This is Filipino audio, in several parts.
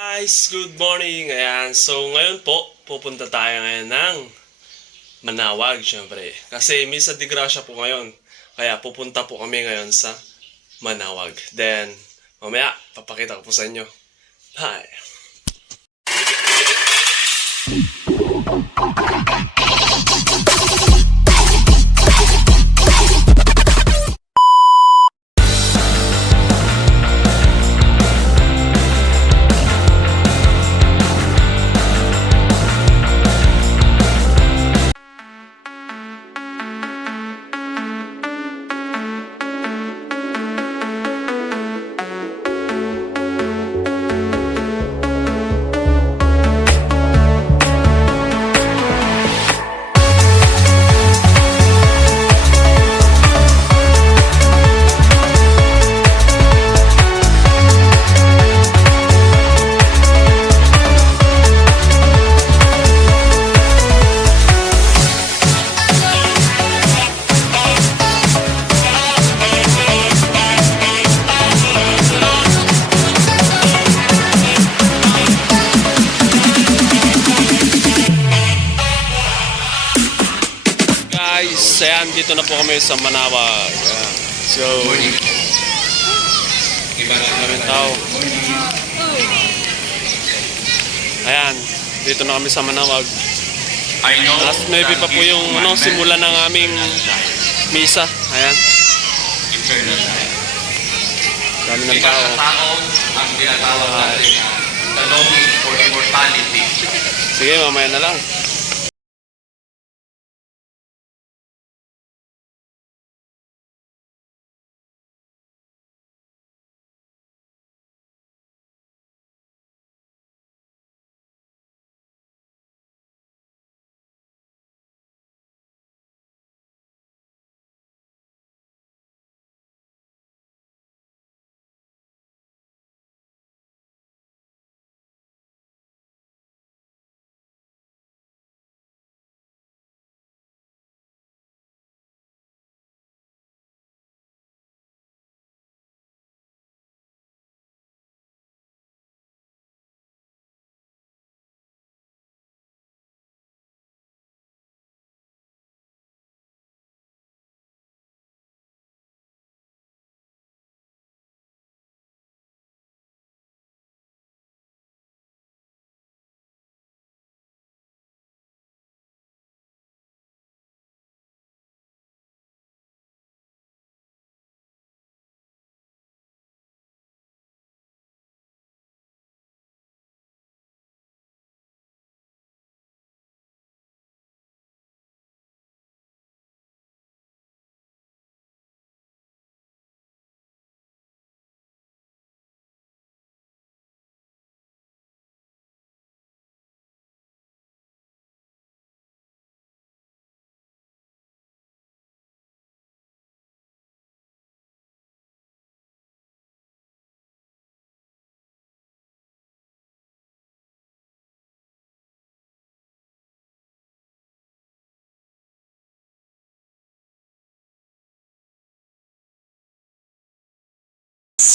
Guys, good morning. Ayan, so ngayon po, pupunta tayo ngayon ng Manawag, syempre. Kasi Misa de Gracia po ngayon. Kaya pupunta po kami ngayon sa Manawag. Then, mamaya, papakita ko po sa inyo. Hi! Guys, ayan, dito na po kami sa Manawag. Ayan. So, maraming tao. Ayan, dito na kami sa Manawag. Last 9 pa po yung simula ng aming misa. Ayan. Dami ng tao. Ang tinatawag natin the longing for immortality. Sige, mamaya na lang.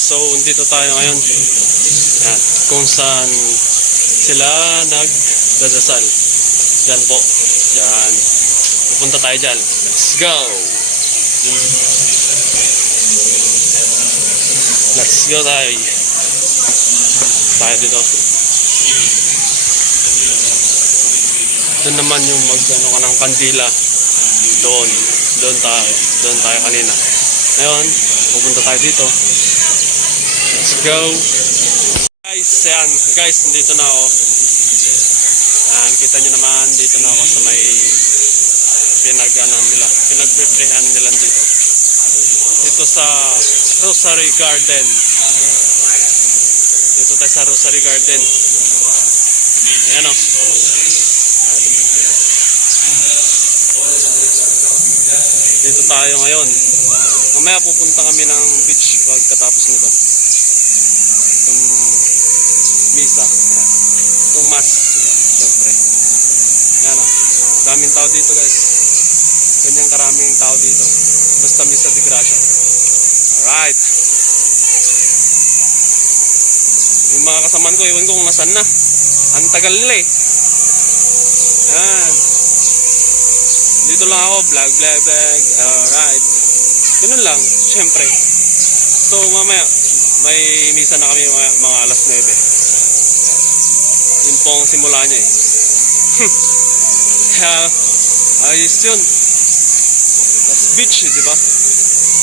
So, dito tayo ngayon. Yan, kung saan sila nagdadasal. Yan po. Yan. Pupunta tayo dyan. Let's go! Let's go tayo. Tayo dito. Doon naman yung mag-ano ka ng kandila. Doon. Doon tayo. Doon tayo kanina. Ngayon, pupunta tayo dito. Let's go. Guys, yan. Guys, dito na ako. Yan, kita nyo naman, dito na ako sa may pinagpreprehan nila dito. Dito sa Rosary Garden. Dito tayo sa Rosary Garden. Ayan o. Dito tayo ngayon. Mamaya pupunta kami ng beach pagkatapos nito. Itong misa. Ayan. Itong mass. Siyempre. Ayan o. Daming tao dito guys. Ganyang karaming tao dito. Basta Misa de Gracia. Alright. Yung Yung mga kasamaan ko, iwan ko kung nasan na. Ang tagal nila eh. Yan. Dito lang ako, vlog. Alright. Ganun lang, syempre. So mamaya, may misa na kami mga alas 9. Yun po ang simula niya eh. Kaya, ayos yun. Tapos beach eh, di ba?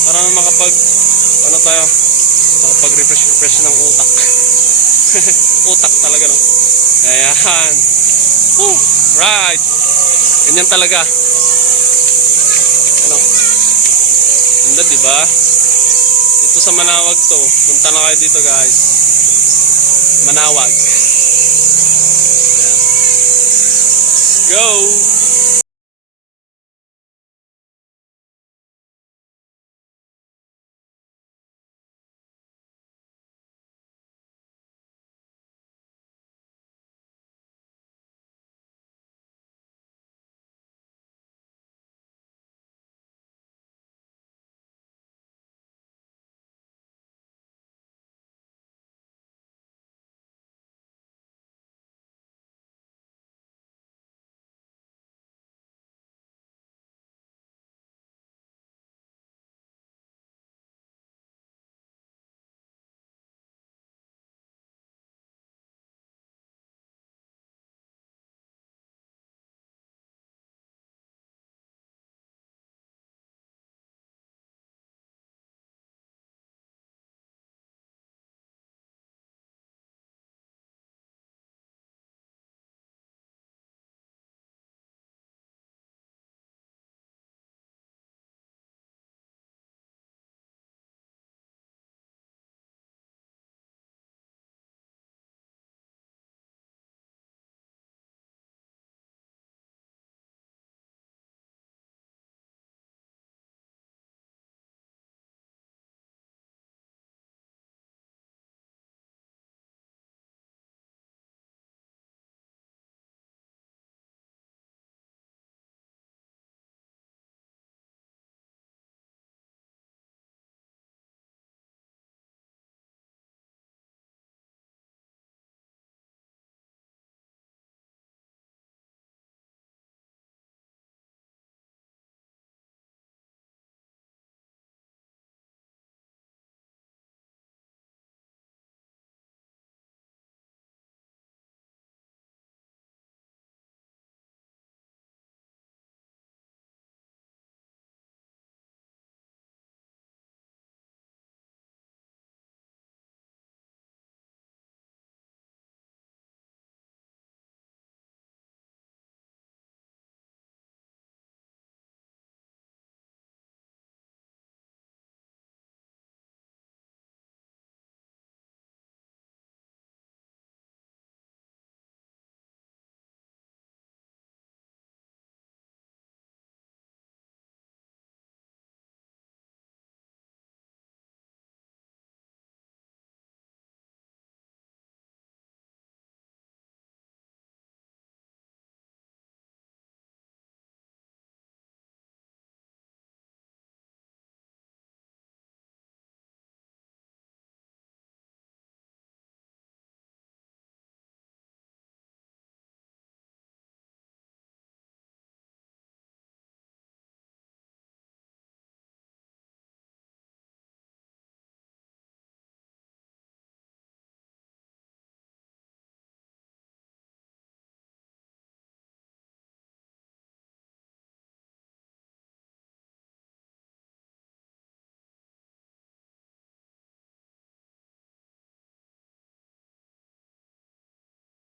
Para makapag-refresh ng utak. Utak talaga, no? Ayan. Right. Ganyan talaga. Ano? Ganda, di ba? Dito sa Manawag to. Punta na kayo dito, guys. Manawag. Ayan. Let's go!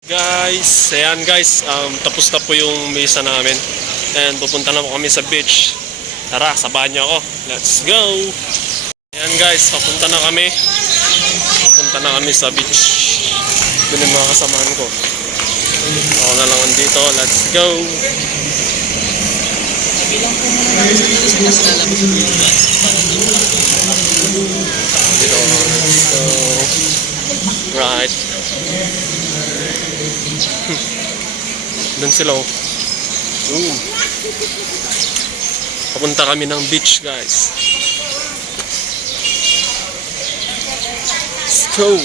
Guys, ayan guys, tapos na po yung misa namin. And pupunta na po kami sa beach. Tara, sabahan niyo ako. Let's go! Ayan guys, papunta na kami. Papunta na kami sa beach. Doon yung mga kasamahan ko. Ako na lang dito. Let's go! Dito, let's go! Right. Doon sila oh. Papunta kami ng beach guys. Let's go.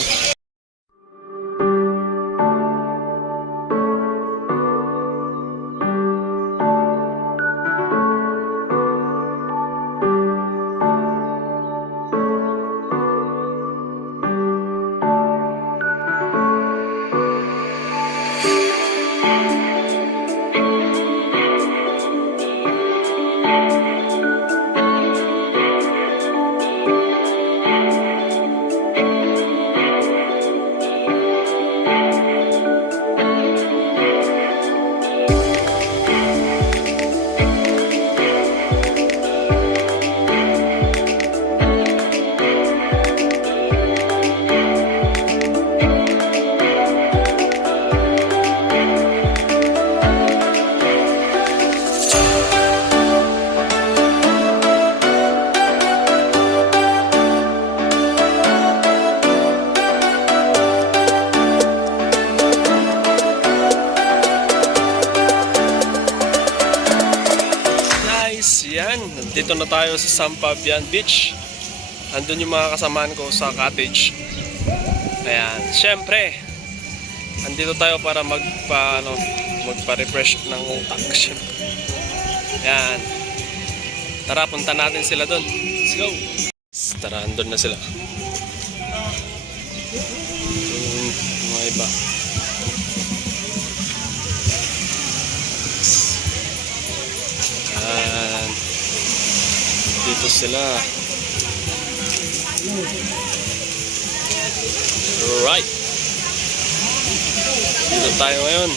Andito na tayo sa Sampabian Beach. Andun yung mga kasamaan ko sa cottage. Ayan, syempre, andito tayo para magpa-refresh ng utak. Ayan. Tara, punta natin sila doon. Let's go. Tara, andun na sila. Mga iba. Ayan. Dito sila. Right. Dito tayo ngayon.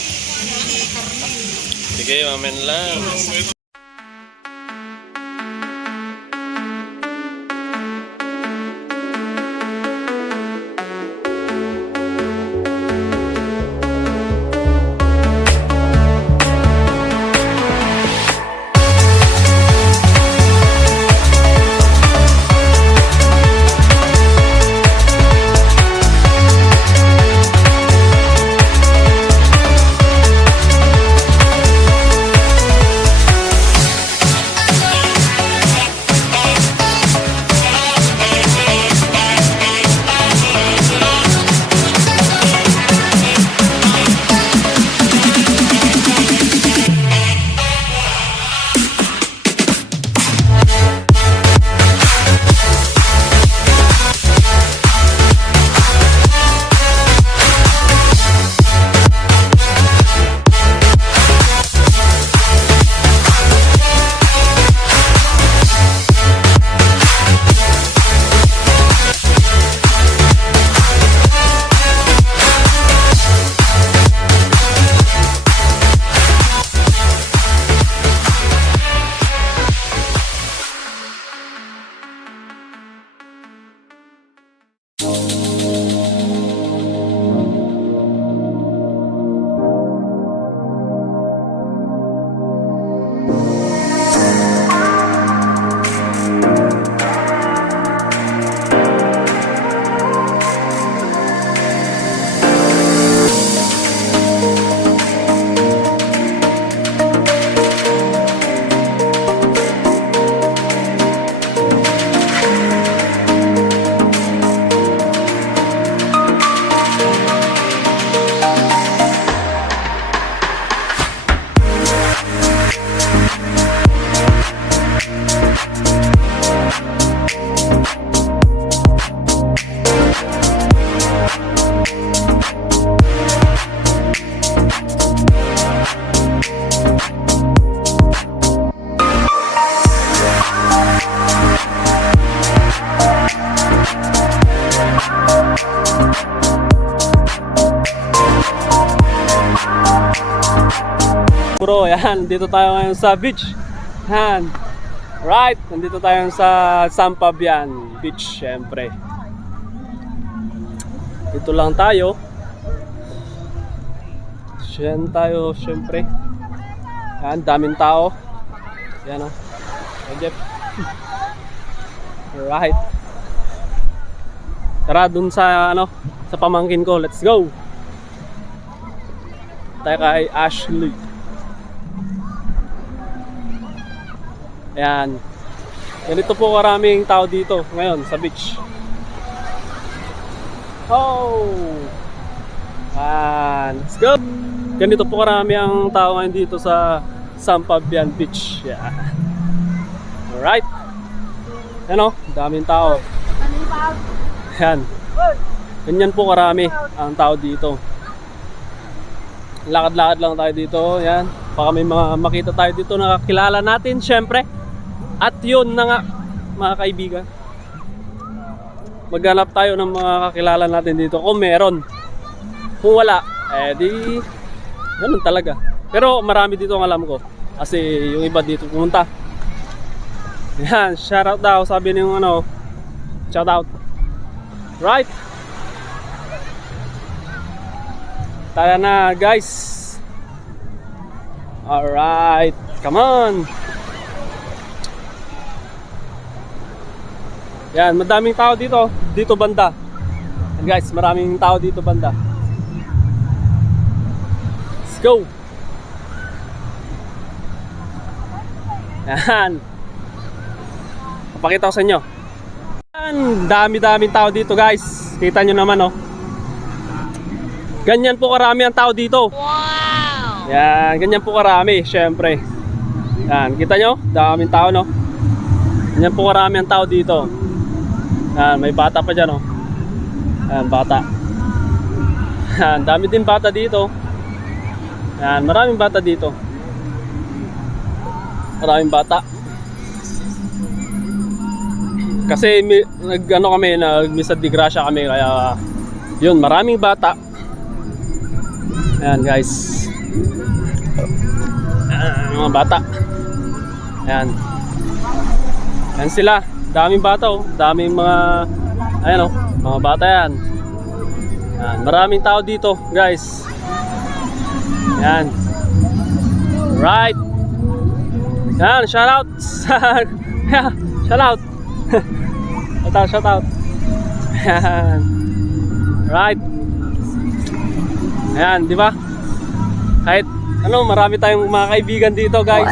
Sige, mamen lang. Bro, yan, dito tayo ngayon sa beach. Yan. Right, nandito tayo sa Sampabian Beach, syempre. Dito lang tayo. Yan tayo, syempre. Yan, daming tao. Yan o. Jeff. Right. Tara dun sa sa pamangkin ko. Let's go. Tayo kay Ashley. Ayan. Ganito po karaming tao dito ngayon sa beach. Oh! Let's go! Ganito po karami ang tao ngayon dito sa Sampabian Beach. Yeah. Alright. Ayan o, daming tao. Ayan. Ganyan po karami ang tao dito. Lakad-lakad lang tayo dito. Ayan. Baka may makita tayo dito na kakilala natin, syempre. At yun na nga, mga kaibigan, maghanap tayo ng mga kakilala natin dito kung meron. Kung wala, di ganun talaga. Pero marami dito ang alam ko, kasi yung iba dito pumunta. Yan, shoutout daw, sabi ng shoutout. Right. Tara na guys. Alright, come on. Yan, madaming tao dito. Dito banda. And guys, maraming tao dito banda. Let's go. Yan. Pakita ko sa inyo. Yan, dami-daming tao dito guys. Kita nyo naman oh. Ganyan po karami ang tao dito. Wow! Yan, ganyan po karami, syempre. Yan, kita nyo? Daming tao no. Ganyan po karami ang tao dito. Yan, may bata pa dyan oh. Yan, bata. Yan, dami din bata dito. Yan, maraming bata dito. Maraming bata. Kasi nag-ano kami, nag-misa di Gracia kami, kaya yun, maraming bata. Ayan guys. Mga bata. Ayan. Ayan sila. Daming bata oh. Daming mga, ayan oh, mga bata yan. Ayan, maraming tao dito guys. Ayan. Right. Ayan, shout out. Shout out. Shout out. Ayan. Right. Ayan, di ba? Kahit ano, marami tayong mga kaibigan dito, guys.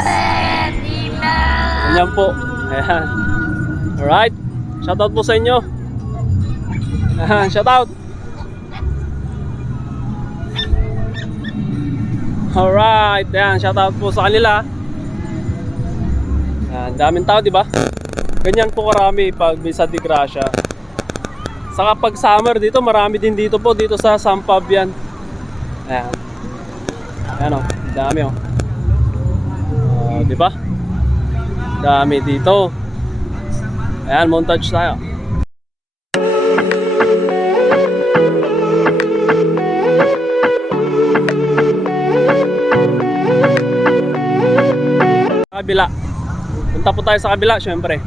Ayan po. Ayan. Alright. Shout out po sa inyo. Ayan, shout out. Alright. Ayan, shout out po sa kanila. Ayan, daming tao, di ba? Ganyan po karami pag Misa di Gracia. Saka pag summer dito, marami din dito po, dito sa Sampabian. Ayan. Ayan o, dami o. Diba? Dami dito. Ayan, montage tayo. Kabila. Punta po tayo sa kabila, syempre.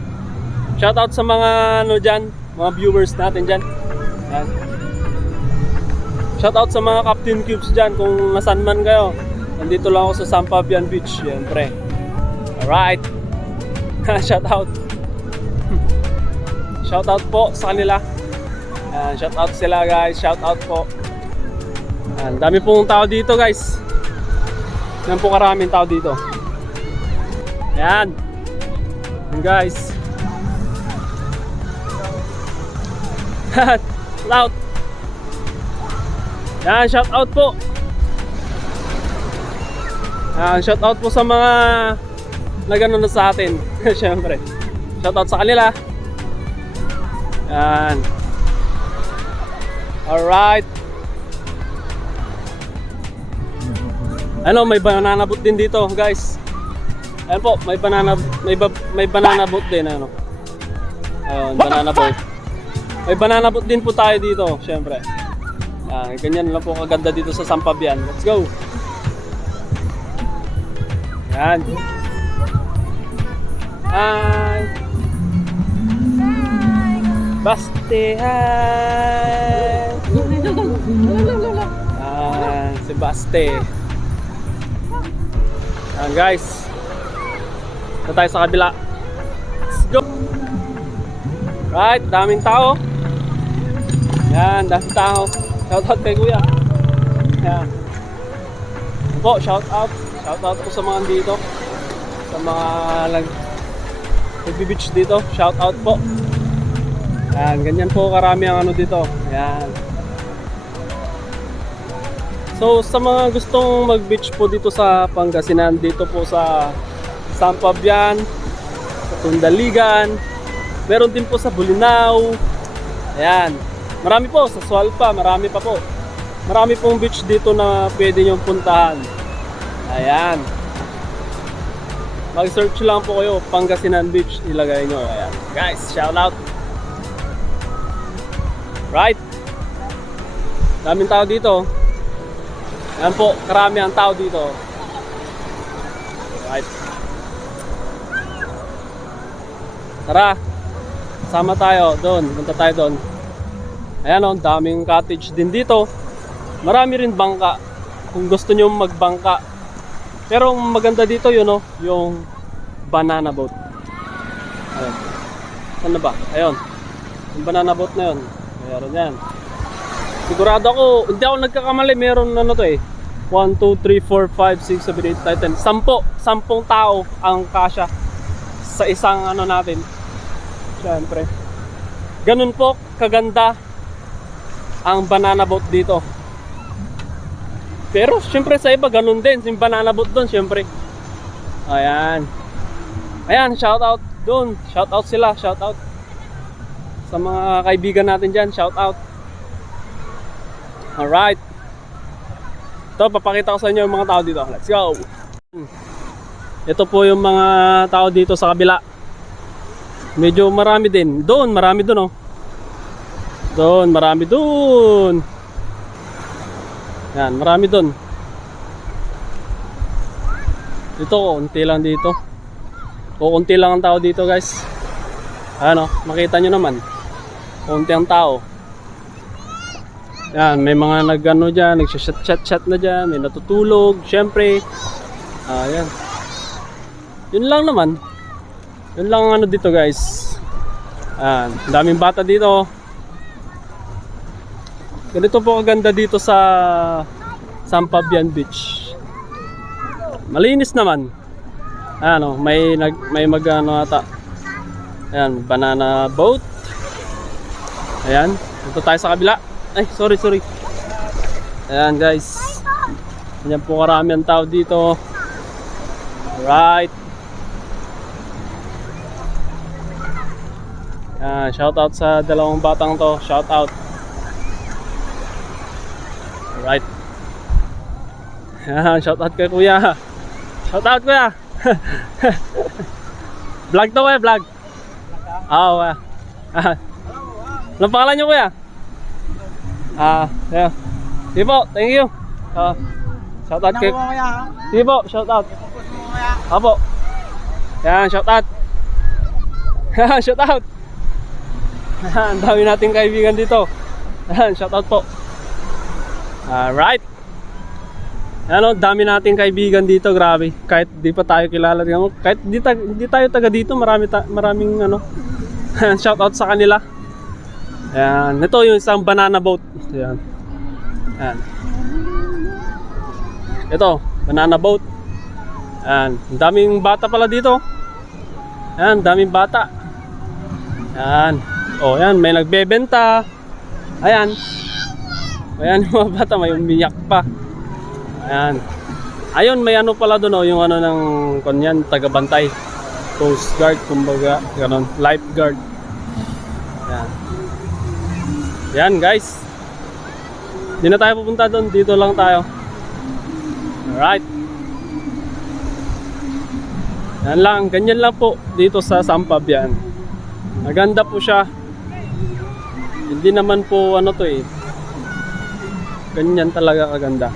Shoutout sa mga ano dyan, mga viewers natin dyan. Ayan. Shoutout sa mga Captain Cubes dyan, kung nasan man kayo. Nandito lang ako sa Sampabian Beach, syempre. Alright. Shoutout. Shoutout po sa kanila. Ayan, shoutout sila guys, shoutout po. Ayan, dami pong tao dito guys. Yan po karaming tao dito. Ayan. Ayan guys. Shoutout. Yan, shout out po. Yan, shout out po sa mga nagano'n sa atin. Syempre. Shout out sa kanila. Yan. Alright. Ano, may banana boat din dito, guys. Ayan po, may banana boat din, ano. Ayun, banana boat. May banana boat din po tayo dito, syempre. Ganyan lang po kaganda dito sa Sampabian. Let's go! Yan. Hi! Baste! Hi! Si Baste. Yan guys. Ito tayo sa kabila. Let's go! Right, daming tao. Yan, daming tao. Shoutout kay Kuya. Ayan. Po, shoutout. Shoutout po sa mga dito. Sa mga nag-beach dito. Shoutout po. Ayan, ganyan po karami ang ano dito. Ayan. So, sa mga gustong mag-beach po dito sa Pangasinan, dito po sa Sampabian, sa Tundaligan, meron din po sa Bolinao. Ayan. Marami po, sa Sualpa, marami pa po. Marami pong beach dito na pwede nyong puntahan. Ayan. Mag-search lang po kayo, Pangasinan Beach, ilagay nyo. Ayan. Guys, shout out. Right. Daming tao dito. Ayan po, karami ang tao dito. Right. Tara. Sama tayo doon, punta tayo doon. Ayan o, daming cottage din dito. Marami rin bangka. Kung gusto nyo magbangka. Pero maganda dito yun o, yung banana boat. Ayun. Saan na ba? Ayun. Yung banana boat na yun. Meron yan. Sigurado ako, hindi ako nagkakamali. Meron ano to eh. 1, 2, 3, 4, 5, 6, 7, 8, 9, 10. 10 tao ang kasya sa isang ano natin. Siyempre. Ganun po kaganda ang banana boat dito. Pero siyempre sa iba ganun din. Yung banana boat doon siyempre. Ayan. Ayan, shout out doon. Shout out sila, shout out. Sa mga kaibigan natin dyan, shout out. Alright. Ito, papakita ko sa inyo yung mga tao dito. Let's go. Ito po yung mga tao dito sa kabila. Medyo marami din. Doon, marami doon oh. Doon, marami doon. Yan, marami doon. Dito, konti lang dito. Konti lang ang tao dito guys. Ano, makita nyo naman. Konti ang tao. Yan, may mga nag-ano dyan, nag-chat na dyan, may natutulog, syempre. Ayan. Yun lang naman. Yun lang ang ano dito guys. Ayan, daming bata dito. Ganito po kaganda dito sa Sampabian Beach. Malinis naman. Ano, may mag-ano ata. Ayan, banana boat. Ayan, dito tayo sa kabila. Ay, sorry. Ayan guys. Ayan po karami ang tao dito. Alright. Ayan, shout out sa dalawang batang to. Shout out. Alright. Ayan, shout out kay kuya. Shout out kuya. Vlog to kuya, vlog. Oo kuya. Anong pangalan nyo kuya? Yeah. Sige po, thank you. Shout out kay... Sige po, shout out. Apo. Yan, shout out. Shout out. Ang dami nating kaibigan dito. Yan, shout out po. Alright. Ano, dami nating kaibigan dito, grabe. Kahit di pa tayo kilala, kahit di tayo taga dito, maraming ano. Shout out sa kanila. Ayan, ito yung isang banana boat. Ayan. Ayan. Ito, banana boat. Ayan, daming bata pala dito. Ayan, daming bata. Ayan. Oh, ayan, may nagbebenta. Ayan. Ayan, yung mga bata, may umiyak pa. Ayan. Ayun, may ano pala doon, oh, yung ano ng kanyan, taga-bantay. Coast Guard, kumbaga, gano'n, lifeguard. Ayan. Yan guys. Hindi na tayo pupunta doon, dito lang tayo. Alright. Yan lang, ganyan lang po dito sa Sampabian. Maganda po siya. Hindi naman po ano to eh. Ganyan talaga kaganda.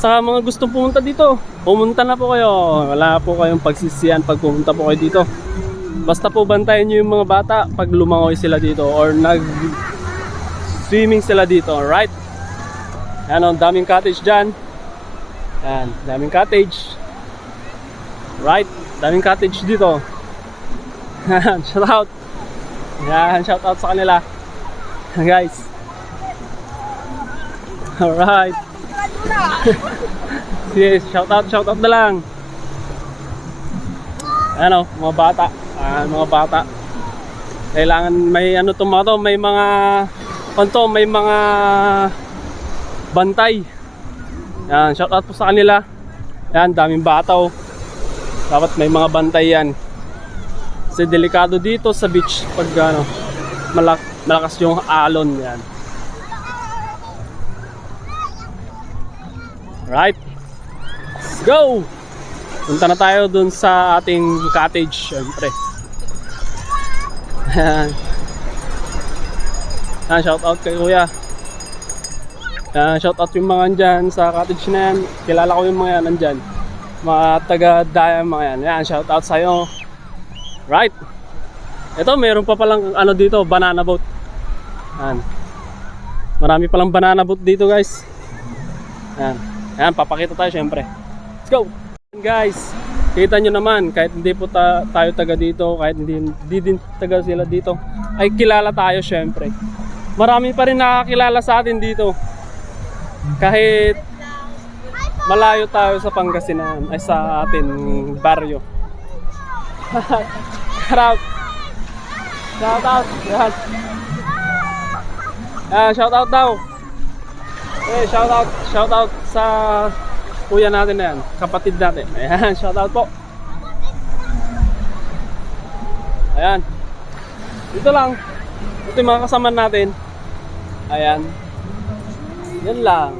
Sa mga gustong pumunta dito, pumunta na po kayo. Wala po kayong pagsisiyan pag pumunta po kayo dito. Basta po bantayan nyo yung mga bata pag lumangoy sila dito or swimming sila dito, alright? Yan o, daming cottage dyan. Yan, daming cottage. Right, daming cottage dito. Shout out. Yan, shout out sa kanila. Guys. Alright. Yes, shout out na lang. Ano, mga bata. Mga bata. Kailangan may ano to mga to, may mga may mga bantay. Yan, shout out po sa kanila. Yan, daming bata oh. Dapat may mga bantay yan. Kasi delikado dito sa beach pag ano, malakas yung alon yan. Right. Let's go. Punta na tayo dun sa ating cottage, syempre. Yan. Shout out kay kuya. Shout out yung mga andyan sa cottage na yan. Kilala ko yung mga yan andyan. Mga taga-daya mga yan. Yan, shout out sa'yo. Right. Ito, mayroon pa palang ano dito, banana boat. Yan. Marami palang banana boat dito guys. Yan. Yan, papakita tayo syempre. Let's go. Guys, kita nyo naman, kahit hindi po tayo taga dito, kahit hindi din taga sila dito, ay kilala tayo syempre. Marami pa rin nakakilala sa atin dito. Kahit malayo tayo sa Pangasinan, ay sa ating baryo. Shout out. Yan. Shout out daw. Shout out sa kuya natin na yan, kapatid natin. Ayan, shout out po. Ayan. Dito lang. Ito yung mga kasama natin. Ayan. Yan lang.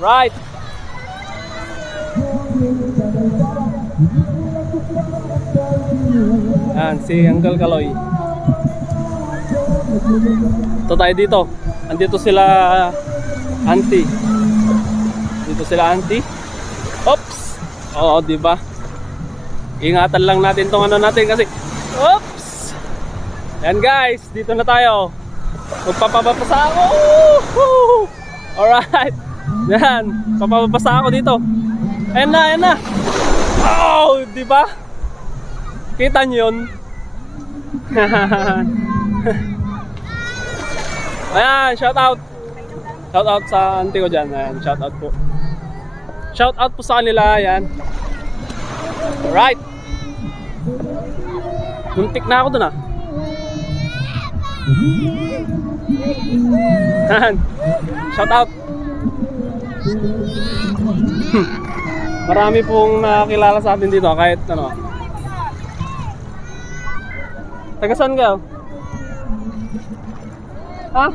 Right. Ayan, si Uncle Kaloy. Ito tayo dito. Andito sila auntie. Dito sila auntie. Oops. Oo, di ba? Ingatan lang natin tong ano natin kasi. Oops. Yan guys, dito na tayo. Magpapapasa ako. Woohoo! Alright. Yan, papapasa ako dito. Ayan na. Oh, di ba? Kita niyo 'yun? Ayan, shout out. Shout out sa auntie ko dyan. Ayan, shout out po. Shout out po sa kanila. Ayan. Alright. Muntik na ako dun ah. Ayan. Shout out. Marami pong nakakilala sa atin dito kahit ano. Taga saan ka? Ha?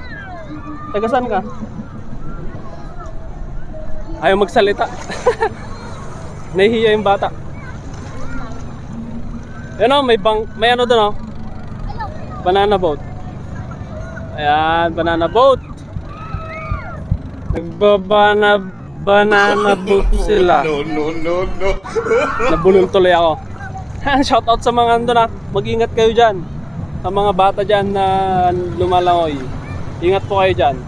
Taga saan ka? Ayaw magsalita. Nahihiya yung bata. Ano, may ano doon oh. Banana boat. Ayan, banana boat. Banana boat sila. No. Nabulol tuloy ako. Shout out sa mga andun ah. Mag-ingat kayo dyan. Sa mga bata dyan na lumalangoy. Ingat po kayo dyan.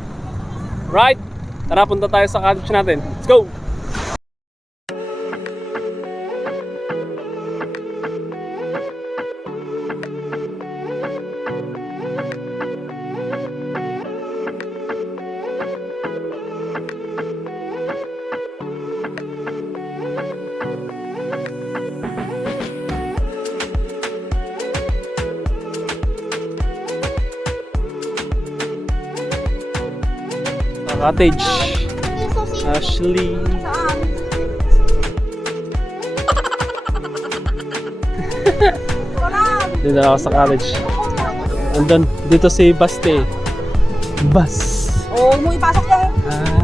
Right? Tara, punta tayo sa cottage natin. Let's go! Cottage. Ashley. Dito ako sa cottage. Andun, dito si Baste. Bas. Oo, mo ipasok yung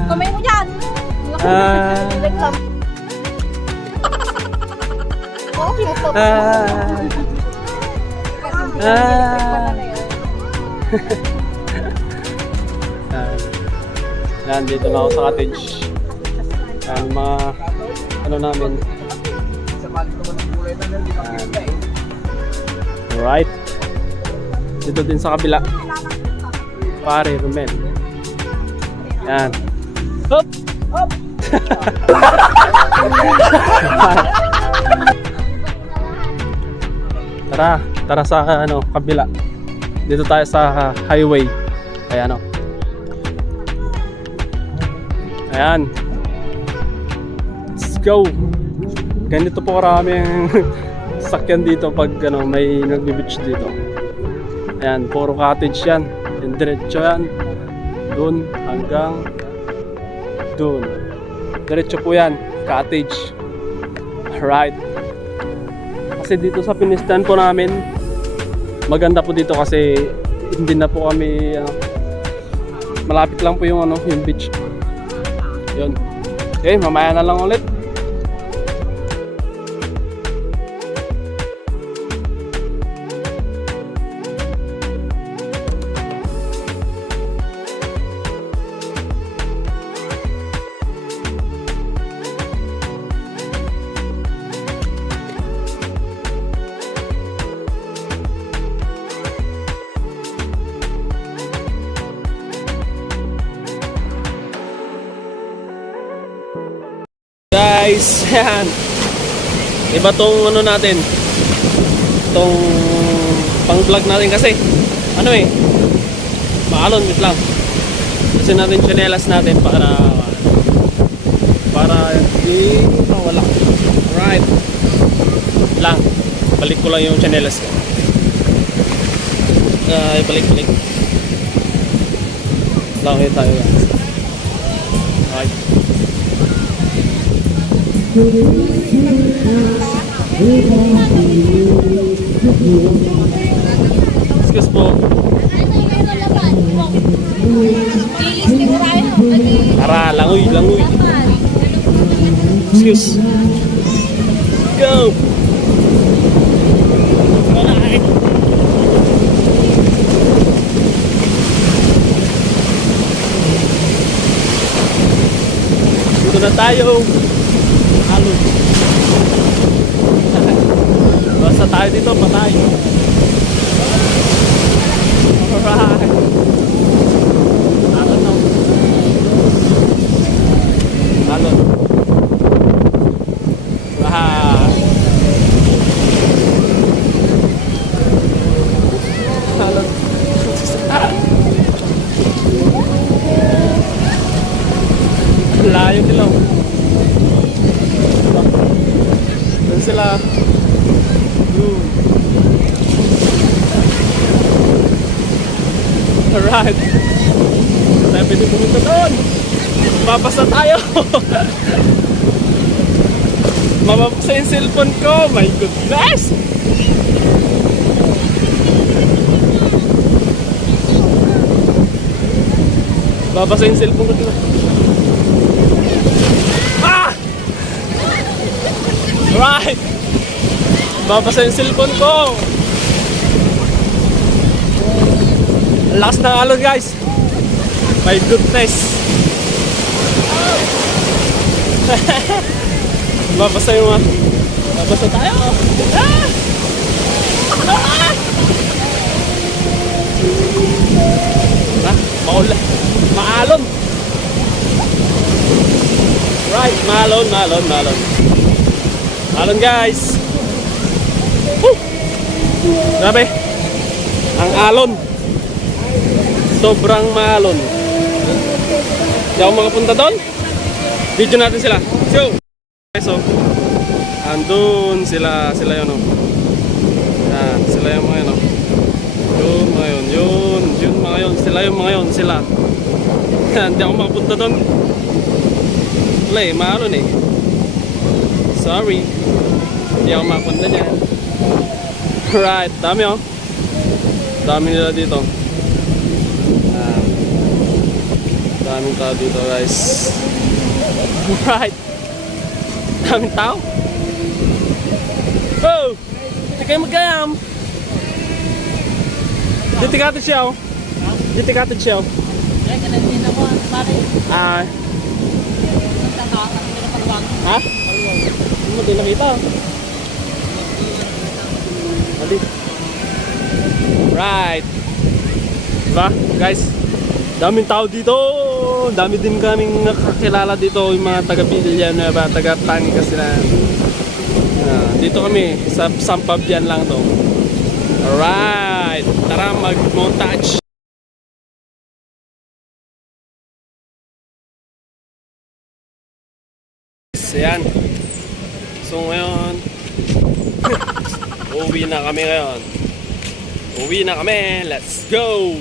kamay mo dyan. Yan, dito na ako sa cottage. Yan, mga ano namin. Yan. Alright. Dito din sa kabila. Pare, Romel. Yan. Hop! Hop! Tara sa ano, kabila. Dito tayo sa highway. Ayan o. Ayan. Let's go. Ganito po karaming sakyan dito pag ano, may nagbe-beach dito. Ayan, puro cottage yan. Yung diretso yan. Doon hanggang doon. Diretso po yan. Cottage. Alright. Kasi dito sa pinistan po namin, maganda po dito kasi hindi na po kami malapit lang po yung ano, yung beach. Yun. Okay, mamaya na lang ulit. Guys, yan. Iba tong ano natin. Tong pang vlog natin kasi ano maalon wait lang. Kasi natin chinelas natin para hindi mawala. Alright. Lang. Balik ko lang yung chinelas ko. balik. Langoy tayo guys. Okay. Excuse po. Tara, langoy. Excuse. Go! Alright. Dito na tayo. Halo. Basta tayo dito, patay. Alright. Alon. Wow. Alon. Layo nila. Doon sila. Yun. Alright. Tayo pwede pumunta doon. Mabasa tayo. Mababasa yung cellphone ko. My goodness. Babasa yung cellphone ko dito. Ah! Right! Babasa yung cellphone ko. Lakas ng alon guys. My goodness. Babasa yung mga. Babasa tayo. Ah! Ah! Ah, maulan. Maalon. Right, maalon. Alon guys. Woo! Grabe. Ang alon. Sobrang maalon. Di ako makapunta doon. Video natin sila. So, so andun sila yun o. Yan, sila yung mga yun o. Yun mga yun, sila yung mga yun, sila. Hindi ako makapunta doon. Wala eh, maalon eh. Sorry. Hindi ako makapunta dyan. Right, dami oh. Dami nila dito. Daming tao dito guys. Right. Daming tao. Oh! Hindi kayo magkayam. Dito katid siya oh. Dito katid siya oh. Ah. Ha? Hindi mo din nakita oh. Hali. Right. Diba guys? Daming tao dito. Dami din kaming nakakilala dito, yung mga taga-Bilian na ba, taga-Pangasinan. Dito kami sa Sampabian lang to. Alright, tara mag-montage. Ayan. So ngayon, uwi na kami ngayon. Uwi na kami. Let's go!